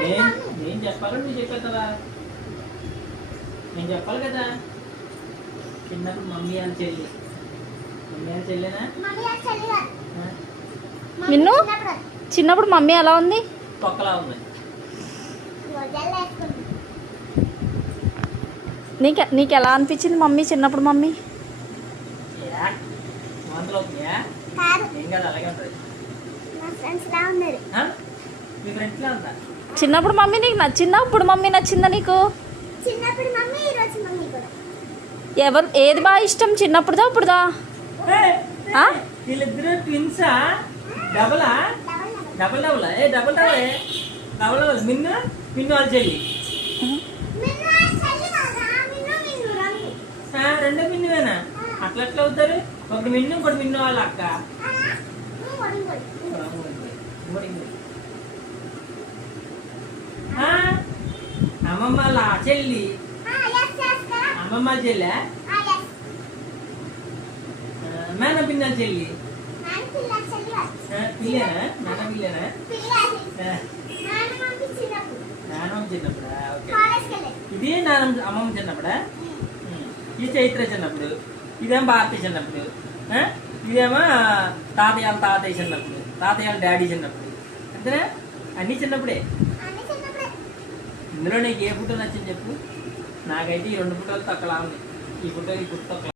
నేను చెప్పాలి నువ్వు చెప్పేస్తావా? నేను చెప్పాలి కదా. చిన్నప్పుడు మమ్మీ అని చెల్లి, మమ్మీ అని చెల్లేనా? నిన్ను చిన్నప్పుడు మమ్మీ ఎలా ఉంది? తొక్కలా ఉంది. నీకు ఎలా అనిపించింది మమ్మీ చిన్నప్పుడు? మమ్మీ ఏం కాదు, అలాగే ఉంటుంది. మీ ఫ్రెండ్స్ లా ఉందా? చిన్నప్పుడు మమ్మీ నీకు నచ్చిందా? ఇప్పుడు మమ్మీ నచ్చిందా నీకు? ఎవరు ఏది బాగా ఇష్టం, చిన్నప్పుడుదా ఇప్పుడుదా? వీళ్ళిద్దరు ట్విన్సా? డబలా? Double double double double double double Minnu Minnu వాళ్ళ చెల్లి. రెండో మిన్నువేనా? అట్లా ఎట్లా అవుతారు? ఒకటి మిన్ను ఇంకోటి మిన్ను వాళ్ళ అక్క. అమ్మమ్మ వాళ్ళ చెల్లి, అమ్మమ్మ చెల్లె, మేన పిన్నల చెల్లి. పిల్లేనా? నాన్న పిల్లేనా? నానమ్మ చిన్నప్పుడా? ఓకే. ఇది నానమ్మ అమ్మమ్మ చిన్నప్పుడా? ఇది చైత్ర చిన్నప్పుడు, ఇదేమో భారతి చిన్నప్పుడు, ఇదేమో తాతయ్య చిన్నప్పుడు, తాతయ్య డాడీ చిన్నప్పుడు. అంతేనా? అన్నీ చిన్నప్పుడే. ఇందులో నీకు ఏ ఫోటో నచ్చింది చెప్పు. నాకైతే ఈ 2 ఫోటోలు తక్కువలా ఉంది. ఈ ఫోటో తక్కువ.